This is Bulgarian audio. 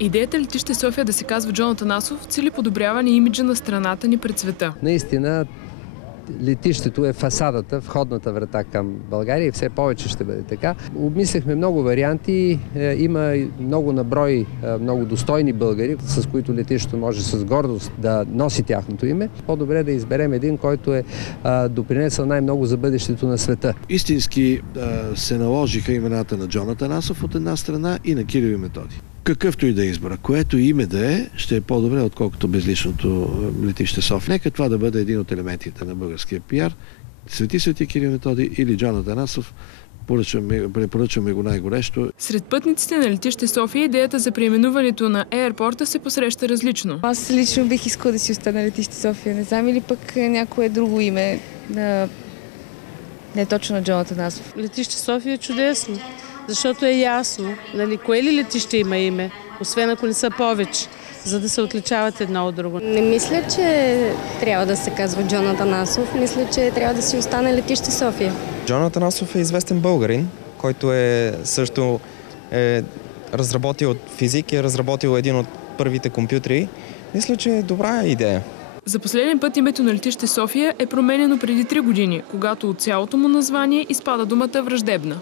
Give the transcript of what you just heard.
Идеята летище София да се казва Джон Атанасов цели подобряване имиджа на страната ни пред света. Наистина, летището е фасадата, входната врата към България и все повече ще бъде така. Обмисляхме много варианти. Има много наброй, много достойни българи, с които летището може с гордост да носи тяхното име. По-добре да изберем един, който е допринесъл най-много за бъдещето на света. Истински се наложиха имената на Джон Атанасов от една страна и на Кирил и Методий. Какъвто и да избора, което име да е, ще е по-добре, отколкото безличното летище София. Нека това да бъде един от елементите на българския пиар. Свети Кирил и Методий или Джон Атанасов. Препоръчваме го най-горещо. Сред пътниците на летище София идеята за преименуването на аеропорта се посреща различно. Аз лично бих искала да си остана летище София. Не знам или пък някое друго име. Не точно на Джон Атанасов. Летище София е чудесно, защото е ясно. Нали, кое ли летище има име, освен ако не са повече, за да се отличават едно от друго. Не мисля, че трябва да се казва Джон Атанасов. Мисля, че трябва да си остане летище София. Джон Атанасов е известен българин, който също е разработил физик и е разработил един от първите компютри. Мисля, че е добра идея. За последен път името на летище София е променено преди 3 години, когато от цялото му название изпада думата враждебна.